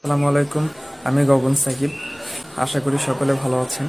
আসসালামু আলাইকুম। আমি গগন সাকিব। আশা করি সকলে ভালো আছেন।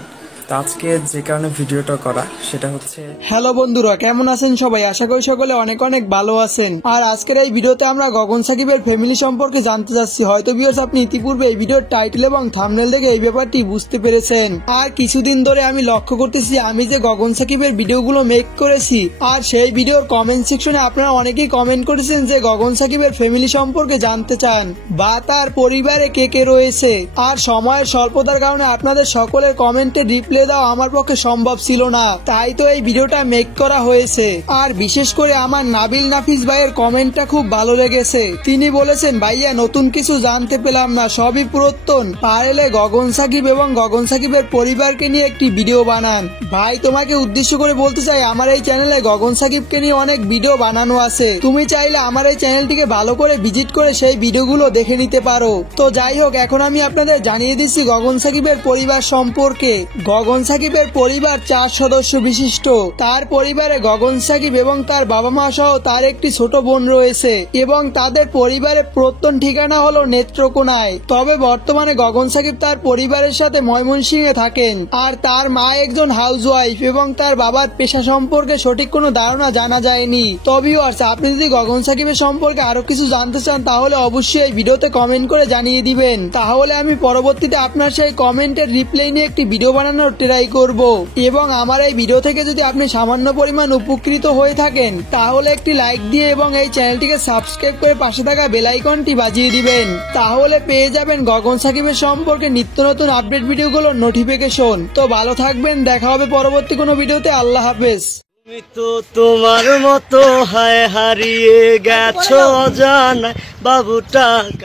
তো আজকে যে কারণে ভিডিওটা করা সেটা হচ্ছে হ্যালো বন্ধুরা, কেমন আছেন সবাই? আশা করি সকলে অনেক অনেক ভালো আছেন। আর আজকের এই ভিডিওতে আমরা গগন সাকিবের ফ্যামিলি সম্পর্কে জানতে যাচ্ছি। হয়তো ভিউয়ার্স আপনি ইতিপূর্বে এই ভিডিওর টাইটেল এবং থাম্বনেল দেখে এই ব্যাপারটি বুঝতে পেরেছেন। আর কিছুদিন ধরে আমি লক্ষ্য করতেছি আমি যে গগন সাকিবের ভিডিওগুলো মেক করেছি, আর সেই ভিডিওর কমেন্ট সেকশনে আপনারা অনেকেই কমেন্ট করেছেন যে গগন সাকিবের ফ্যামিলি সম্পর্কে জানতে চান বা তার পরিবারে কে কে রয়েছে। আর সময়ের স্বল্পতার কারণে আপনাদের সকলের কমেন্টে রিপ্লাই দেওয়া আমার পক্ষে সম্ভব ছিল না, তাই তো এই ভিডিওটা মেক করা হয়েছে। আর বিশেষ করে আমার নাবিল নাফিস ভাইয়ের কমেন্টটা খুব ভালো লেগেছে। তিনি বলেছেন, ভাইয়া নতুন কিছু জানতে পেলাম না, সবই পুরাতন, পারলে গগন সাকিব এবং গগন সাকিবের পরিবারকে নিয়ে একটি ভিডিও বানান। ভাই, তোমাকে উদ্দেশ্য করে বলতে চাই, আমার এই চ্যানেলে গগন সাকিবকে নিয়ে অনেক ভিডিও বানানো আছে। তুমি চাইলে আমার এই চ্যানেলটিকে ভালো করে ভিজিট করে সেই ভিডিওগুলো দেখে নিতে পারো। তো যাই হোক, এখন আমি আপনাদের জানিয়ে দিচ্ছি গগন সাকিবের পরিবার সম্পর্কে। গগন সাকিবের পরিবার 4 সদস্য বিশিষ্ট। তার পরিবারে গগন সাকিব এবং তার বাবা মা সহ তার একটি ছোট বোন রয়েছে এবং তাদের পরিবারের প্রত্যন ঠিকানা হলো নেত্রকোনায়। তবে বর্তমানে গগন সাকিব তার পরিবারের সাথে ময়মনসিংহে থাকেন। আর তার মা একজন হাউসওয়াইফ এবং তার বাবার পেশা সম্পর্কে সঠিক কোনো ধারণা জানা যায়নি। তবে ভিউয়ার্স, আপনি যদি গগন সাকিবের সম্পর্কে আরো কিছু জানতে চান তাহলে অবশ্যই এই ভিডিওতে কমেন্ট করে জানিয়ে দিবেন। তাহলে আমি পরবর্তীতে আপনার সেই কমেন্টের রিপ্লাই নিয়ে একটি ভিডিও বানানোর ট্রাই করব। এবং আমার এই ভিডিও থেকে যদি আপনি সামান্য পরিমাণ উপকৃত হয়ে থাকেন তাহলে একটি লাইক দিয়ে এবং এই চ্যানেলটিকে সাবস্ক্রাইব করে পাশে থাকা বেল আইকনটি বাজিয়ে দিবেন। তাহলে পেয়ে যাবেন গগন সাকিবের সম্পর্কে নিত্য নতুন আপডেট ভিডিওগুলোর নোটিফিকেশন। তো ভালো থাকবেন, দেখা হবে পরবর্তী কোনো ভিডিওতে। আল্লাহ হাফেজ। তুমি তো তোমার মতো হায় হারিয়ে গেছো অজানায় বাবুটা।